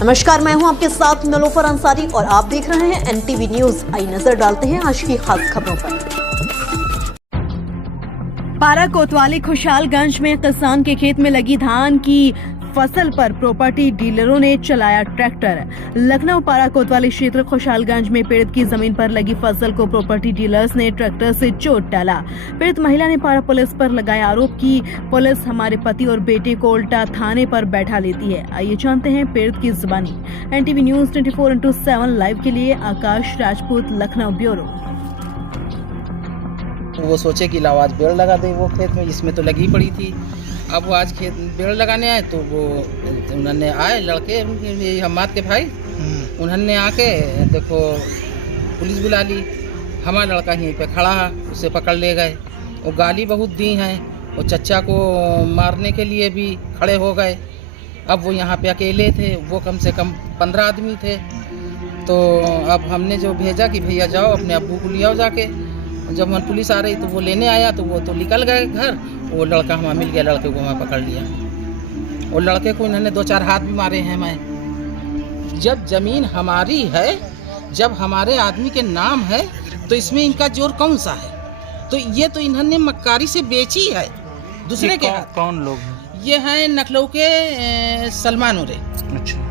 नमस्कार, मैं हूं आपके साथ नलोफर अंसारी और आप देख रहे हैं एनटीवी न्यूज। आई नजर डालते हैं आज की खास खबरों पर। पारा कोतवाली खुशहालगंज में किसान के खेत में लगी धान की फसल पर प्रॉपर्टी डीलरों ने चलाया ट्रैक्टर। लखनऊ पारा कोतवाली क्षेत्र खुशहालगंज में पीड़ित की जमीन पर लगी फसल को प्रॉपर्टी डीलर्स ने ट्रैक्टर से चोट डाला। पीड़ित महिला ने पारा पुलिस पर लगाया आरोप कि पुलिस हमारे पति और बेटे को उल्टा थाने पर बैठा लेती है। आइए जानते हैं पीड़ित की जुबानी। एनटीवी न्यूज 24/7 लाइव के लिए आकाश राजपूत, लखनऊ ब्यूरो। वो सोचे कि लाओ आज पेड़ लगा दे वो खेत में, इसमें तो लगी पड़ी थी। अब वो आज खेत पेड़ लगाने आए तो वो उन्होंने आए लड़के हमाद के भाई, उन्होंने आके देखो पुलिस बुला ली। हमारा लड़का यहीं पे खड़ा है, उसे पकड़ ले गए। वो गाली बहुत दी हैं, वो चच्चा को मारने के लिए भी खड़े हो गए। अब वो यहाँ पे अकेले थे, वो कम से कम 15 आदमी थे। तो अब हमने जो भेजा कि भैया जाओ अपने अब्बू को ले आओ जाके। जब वहाँ पुलिस आ रही तो वो लेने आया तो वो तो निकल गए घर। वो लड़का हमारा मिल गया, लड़के को हमें पकड़ लिया। और लड़के को इन्होंने 2-4 हाथ भी मारे हैं। मैं जब ज़मीन हमारी है, जब हमारे आदमी के नाम है, तो इसमें इनका जोर कौन सा है? तो ये तो इन्होंने मक्कारी से बेची है दूसरे के हाथ। कौन लोग? ये हैं लखनऊ के सलमान उरे। अच्छा।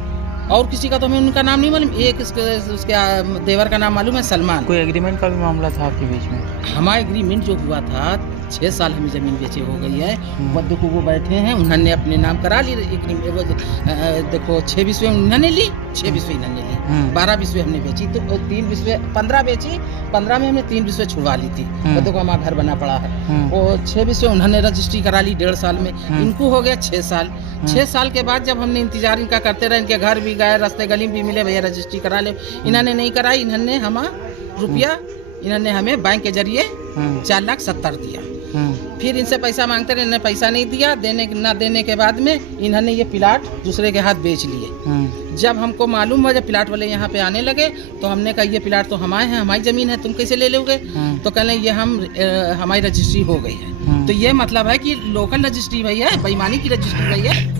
और किसी का तो हमें उनका नाम नहीं मालूम। एक उसके देवर का नाम मालूम है, सलमान। कोई एग्रीमेंट का भी मामला था आपके बीच में? हमारा एग्रीमेंट जो हुआ था 6 साल हमें ज़मीन बेचे हो गई है। वो देखो वो बैठे हैं, उन्होंने अपने नाम करा ली एग्रीमेंट। वो देखो 6 बिस्वे उन्होंने ली, 6 बिस्वे इन्होंने ली, 12 बिस्वे हमने बेची। तो 3 बिस्वे 15 बेची, 15 में हमने 3 बिस्वे छुड़वा ली थी। तो देखो हमारा घर बना पड़ा है। वो 6 बिस्वे उन्होंने रजिस्ट्री करा ली 1.5 साल में। इनको हो गया 6 साल। 6 साल के बाद जब हमने इंतजार इनका करते रहे, इनके घर भी गए, रास्ते गली भी मिले, भैया रजिस्ट्री करा ले। इन्होंने नहीं कराई। इन्होंने हमारा रुपया इन्होंने हमें बैंक के जरिए 4,70,000 दिया। फिर इनसे पैसा मांगते रहे, इन्होंने पैसा नहीं दिया। ना देने के बाद में इन्होंने ये प्लाट दूसरे के हाथ बेच लिए। जब हमको मालूम हुआ, जब प्लाट वाले यहाँ पे आने लगे तो हमने कहा ये प्लाट तो हमारे हैं, हमारी ज़मीन है, तुम कैसे ले लोगे? तो कहने ये हमारी रजिस्ट्री हो गई है। तो ये मतलब है कि लोकल रजिस्ट्री भई है, बेईमानी की रजिस्ट्री भई है,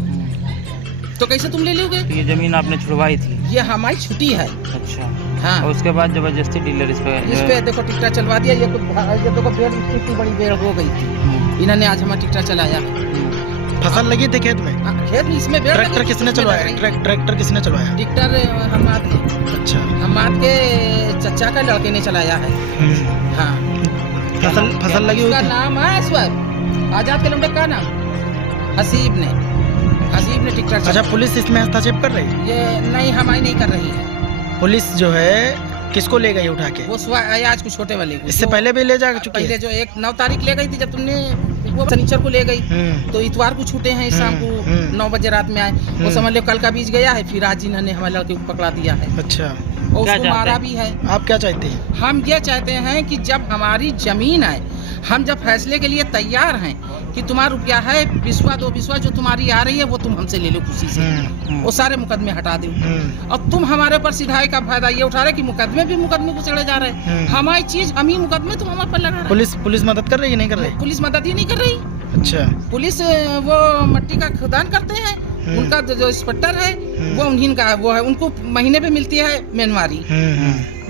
तो कैसे तुम ले लोगे? ये ज़मीन आपने छुड़वाई थी? ये हमारी छुट्टी है। अच्छा। हाँ। और उसके बाद जबरदस्ती डीलर इस पे देखो टिकटा चलवा दिया। ये देखो पेड़ कितनी बड़ी पेड़ हो गई थी, इन्होंने आज हमारा टिकटा चलाया। फसल लगी थी खेत में? खेत में इसमें ट्रैक्टर किसने चलवाया? ट्रैक्टर किसने चलवाया? ट्रैक्टर हमाद ने। अच्छा। हमाद के चचा का लड़के ने चलाया है। हाँ। फसल लगी हुई उसका थी? नाम है स्वयं आजाद के लड़के का नाम हसीब ने टिकटर। अच्छा, पुलिस इसमें हस्तक्षेप कर रही है? ये नहीं, हमारी नहीं कर रही है। पुलिस जो है किसको ले गई उठा के? वो आज को छोटे वाले को। इससे पहले भी ले जा चुकी पहले है? जो 9 तारीख ले गई थी, जब तुमने वो शनिचर को ले गई, तो इतवार को छूटे हैं। इस शाम को 9 बजे रात में आए। वो समझ लो कल का बीच गया है। फिर आज इन्होंने हमारे लड़के को पकड़ा दिया है। अच्छा। और उसको मारा भी है। आप क्या चाहते हैं? हम ये चाहते हैं कि जब हमारी जमीन है, हम जब फैसले के लिए तैयार हैं कि तुम्हारा रुपया है, बिस्वा 2 बिस्वा जो तुम्हारी आ रही है वो तुम हमसे ले लो खुशी से, वो सारे मुकदमे हटा दो। और तुम हमारे ऊपर सिधाई का फायदा ये उठा रहे कि मुकदमे को चढ़े जा रहे हैं। हमारी चीज हम ही मुकदमे तुम हमारे पर लगा रहे। पुलिस मदद कर रही है? नहीं कर रही? पुलिस मदद ही नहीं कर रही। अच्छा। पुलिस वो मट्टी का खदान करते हैं, उनका जो इंस्पेक्टर है वो उन्हीं का है, वो है, उनको महीने पे मिलती है मेनवारी,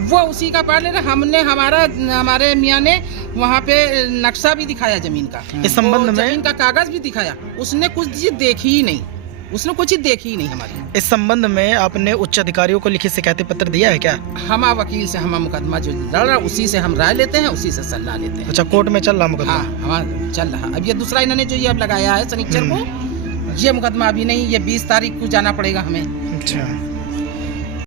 वो उसी का पार ले रहे। हमने हमारे मियाँ ने वहाँ पे नक्शा भी दिखाया ज़मीन का, इस संबंध में ज़मीन का कागज भी दिखाया। उसने कुछ चीज़ देखी ही नहीं, कुछ चीज़ देखी ही नहीं हमारी। इस संबंध में आपने उच्च अधिकारियों को लिखित शिकायती पत्र दिया है क्या? हमारा वकील से हमारा मुकदमा जो लड़ रहा, उसी से हम राय लेते हैं, उसी से सलाह लेते हैं। अच्छा, कोर्ट में चल रहा मुकदमा? हाँ, हमारा चल रहा। अब ये दूसरा इन्होंने जो ये अब लगाया है शनिचर को, ये मुकदमा अभी नहीं, ये 20 तारीख को जाना पड़ेगा हमें। अच्छा।